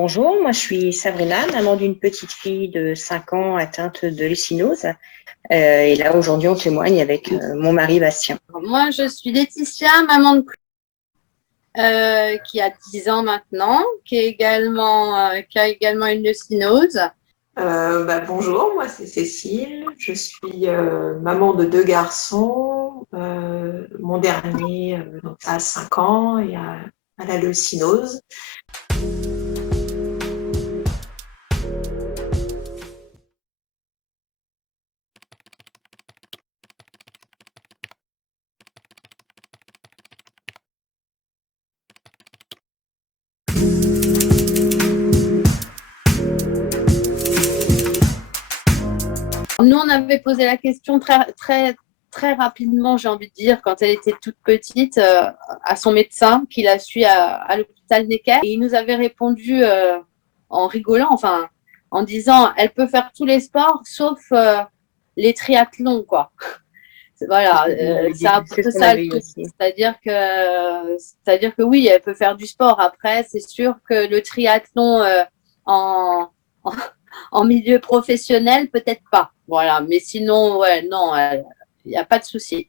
Bonjour, moi je suis Sabrina, maman d'une petite fille de 5 ans atteinte de lécinose. Et là aujourd'hui on témoigne avec mon mari Bastien. Moi, je suis Laetitia, maman de qui a 10 ans maintenant, qui a également une leucinose. Bonjour, moi c'est Cécile, je suis maman de 2 garçons. Mon dernier a 5 ans et a la leucinose. Nous, on avait posé la question très rapidement, j'ai envie de dire, quand elle était toute petite, à son médecin qui l'a suit à l'hôpital Necker. Et il nous avait répondu en rigolant, enfin, en disant, elle peut faire tous les sports sauf les triathlons, quoi. Voilà, c'est un peu ça le truc. C'est-à-dire que oui, elle peut faire du sport. Après, c'est sûr que le triathlon en, en, en milieu professionnel, peut-être pas. Voilà, mais sinon, ouais, non, il n'y a pas de souci.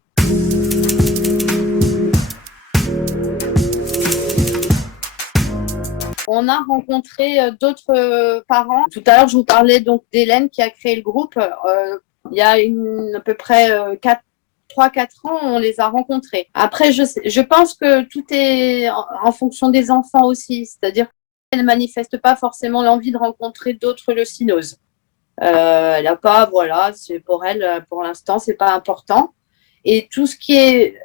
On a rencontré d'autres parents. Tout à l'heure, je vous parlais donc d'Hélène qui a créé le groupe. Il y a à peu près 3-4 ans, on les a rencontrés. Après, je pense que tout est en fonction des enfants aussi. C'est-à-dire qu'elle ne manifeste pas forcément l'envie de rencontrer d'autres leucinoses. Elle n'a pas, voilà, c'est pour elle, pour l'instant, c'est pas important. Et tout ce qui est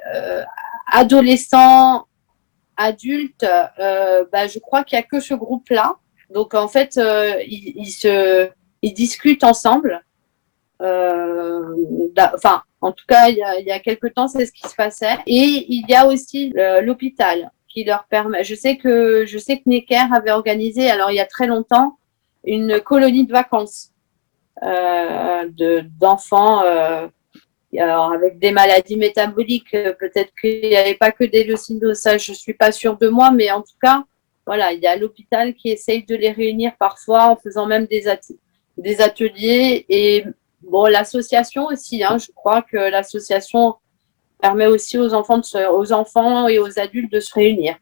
adolescent, adulte, je crois qu'il n'y a que ce groupe-là. Donc, en fait, ils discutent ensemble. En tout cas, il y a quelques temps, c'est ce qui se passait. Et il y a aussi l'hôpital qui leur permet. Je sais que Necker avait organisé, alors il y a très longtemps, une colonie de vacances d'enfants alors avec des maladies métaboliques. Peut-être qu'il n'y avait pas que des leucinoses, ça je ne suis pas sûre de moi, mais en tout cas, voilà, il y a l'hôpital qui essaye de les réunir parfois en faisant même des ateliers. Et bon, l'association aussi, hein, je crois que l'association permet aussi aux enfants et aux adultes de se réunir.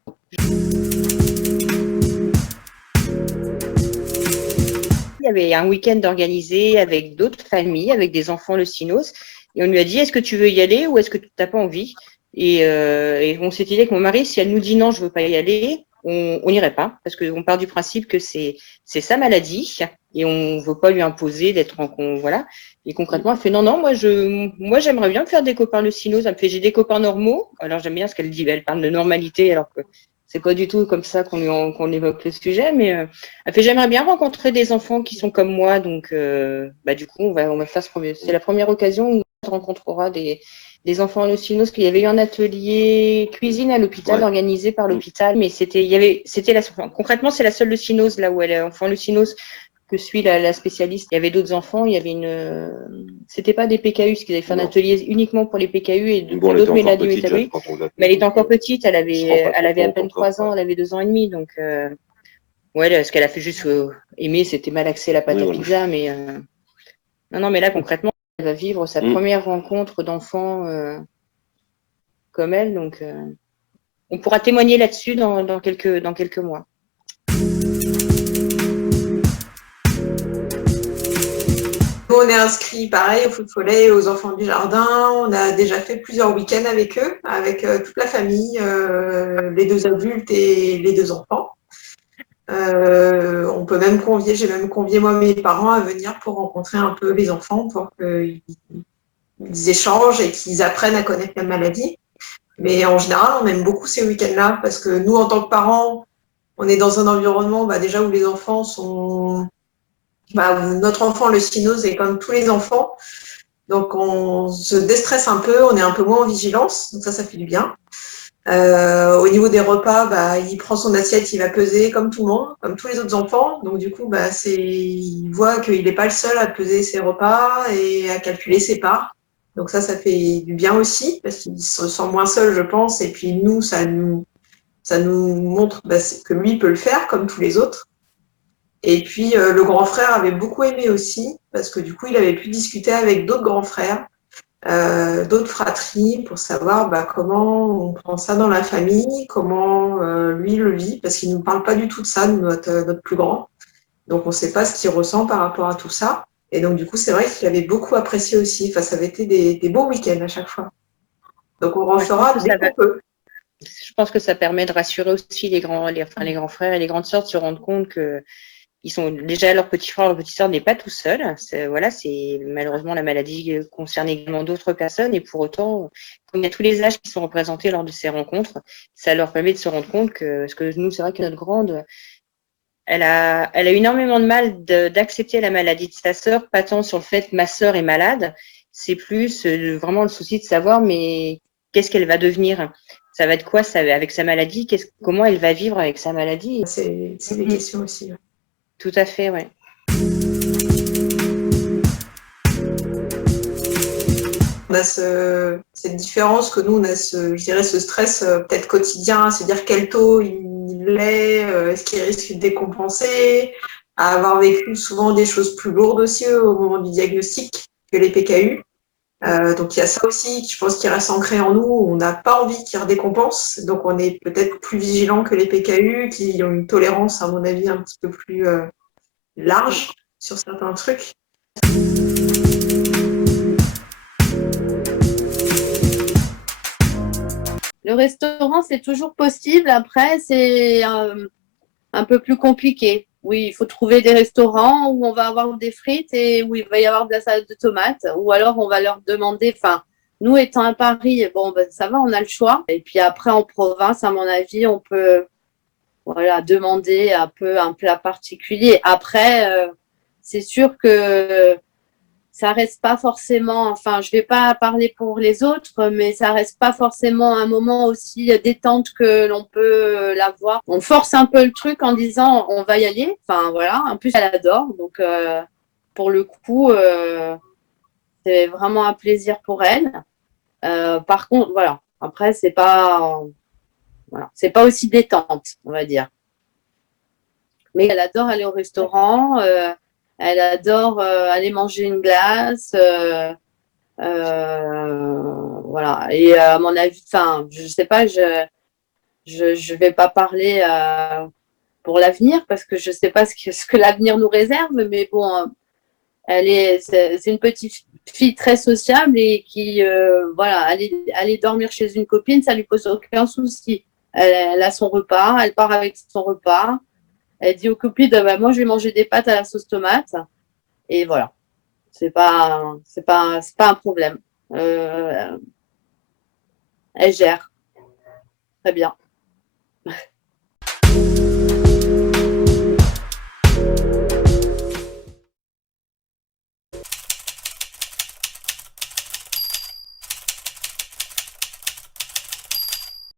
Il y avait un week-end organisé avec d'autres familles, avec des enfants leucinoses. Et on lui a dit, est-ce que tu veux y aller ou est-ce que tu n'as pas envie et on s'était dit avec mon mari, si elle nous dit non, je ne veux pas y aller, on n'irait pas. Parce qu'on part du principe que c'est sa maladie et on ne veut pas lui imposer d'être voilà. Et concrètement, elle fait non, moi j'aimerais bien me faire des copains leucinoses. Elle me fait, j'ai des copains normaux. Alors j'aime bien ce qu'elle dit, elle parle de normalité alors que c'est pas du tout comme ça qu'on évoque le sujet, mais elle fait, j'aimerais bien rencontrer des enfants qui sont comme moi, donc du coup on va faire c'est la première occasion où on rencontrera des enfants leucinoses, qu'il y avait eu un atelier cuisine à l'hôpital organisé par l'hôpital, mais concrètement c'est la seule leucinose là où elle est enfant leucinose que suit la spécialiste. Il y avait d'autres enfants, il y avait c'était pas des PKU, parce qu'ils avaient fait un atelier uniquement pour les PKU et d'autres maladies métaboliques. Mais elle était encore petite, elle avait à peine 3 ans, elle avait 2 ans et demi, donc ce qu'elle a fait juste aimer, c'était malaxer la pâte à pizza, mais non, mais là concrètement, elle va vivre sa première rencontre d'enfants comme elle, donc on pourra témoigner là-dessus dans quelques mois. On est inscrit pareil au Feu Follet et aux Enfants du Jardin. On a déjà fait plusieurs week-ends avec eux, avec toute la famille, les 2 adultes et les 2 enfants. On peut même j'ai même convié moi mes parents à venir pour rencontrer un peu les enfants pour qu'ils échangent et qu'ils apprennent à connaître la maladie. Mais en général, on aime beaucoup ces week-ends-là parce que nous, en tant que parents, on est dans un environnement déjà où les enfants sont... où notre enfant, leucinose, est comme tous les enfants. Donc, on se déstresse un peu, on est un peu moins en vigilance. Donc ça fait du bien. Au niveau des repas, il prend son assiette, il va peser comme tout le monde, comme tous les autres enfants. Donc du coup, il voit qu'il n'est pas le seul à peser ses repas et à calculer ses parts. Donc ça fait du bien aussi parce qu'il se sent moins seul, je pense. Et puis nous, ça nous montre que lui peut le faire comme tous les autres. Et puis, le grand frère avait beaucoup aimé aussi, parce que du coup, il avait pu discuter avec d'autres grands frères, d'autres fratries, pour savoir comment on prend ça dans la famille, comment lui le vit, parce qu'il ne nous parle pas du tout de ça, de notre plus grand. Donc, on ne sait pas ce qu'il ressent par rapport à tout ça. Et donc, du coup, c'est vrai qu'il avait beaucoup apprécié aussi. Enfin, ça avait été des beaux week-ends à chaque fois. Donc, on refera dès qu'on peut. Je pense que ça permet de rassurer aussi les grands frères et les grandes sœurs de se rendre compte que ils sont déjà leur petit frère, leur petite sœur n'est pas tout seul. C'est malheureusement la maladie concerne également d'autres personnes et pour autant, comme il y a tous les âges qui sont représentés lors de ces rencontres, ça leur permet de se rendre compte que, parce que nous, c'est vrai que notre grande, elle a énormément de mal d'accepter la maladie de sa sœur, pas tant sur le fait que ma sœur est malade, c'est plus vraiment le souci de savoir mais qu'est-ce qu'elle va devenir? Ça va être quoi ça, avec sa maladie? Comment elle va vivre avec sa maladie? C'est des questions aussi. Ouais. Tout à fait, ouais. On a cette différence que nous, on a je dirais ce stress peut-être quotidien, à se dire quel taux il est, est-ce qu'il risque de décompenser, à avoir vécu souvent des choses plus lourdes aussi au moment du diagnostic que les PKU. Donc il y a ça aussi, je pense, qui reste ancré en nous. On n'a pas envie qu'il redécompense, donc on est peut-être plus vigilant que les PKU, qui ont une tolérance, à mon avis, un petit peu plus large sur certains trucs. Le restaurant, c'est toujours possible. Après, c'est un peu plus compliqué. Oui, il faut trouver des restaurants où on va avoir des frites et où il va y avoir de la salade de tomates. Ou alors, on va leur demander, enfin, nous étant à Paris, bon, ben, ça va, on a le choix. Et puis après, en province, à mon avis, on peut demander un peu un plat particulier. Après, c'est sûr que ça reste pas forcément, enfin, je vais pas parler pour les autres, mais ça reste pas forcément un moment aussi détente que l'on peut l'avoir. On force un peu le truc en disant on va y aller. Enfin, voilà. En plus, elle adore. Donc, pour le coup, c'est vraiment un plaisir pour elle. Par contre, voilà. Après, c'est pas aussi détente, on va dire. Mais elle adore aller au restaurant. Elle adore aller manger une glace. Voilà. Et à mon avis, enfin, je sais pas, je vais pas parler pour l'avenir parce que je sais pas ce que l'avenir nous réserve, mais bon, c'est une petite fille très sociable et qui, voilà, aller dormir chez une copine, ça lui pose aucun souci. Elle a son repas, elle part avec son repas. Elle dit aux copines, bah, moi, je vais manger des pâtes à la sauce tomate. Et voilà. C'est pas un problème. Elle gère. Très bien.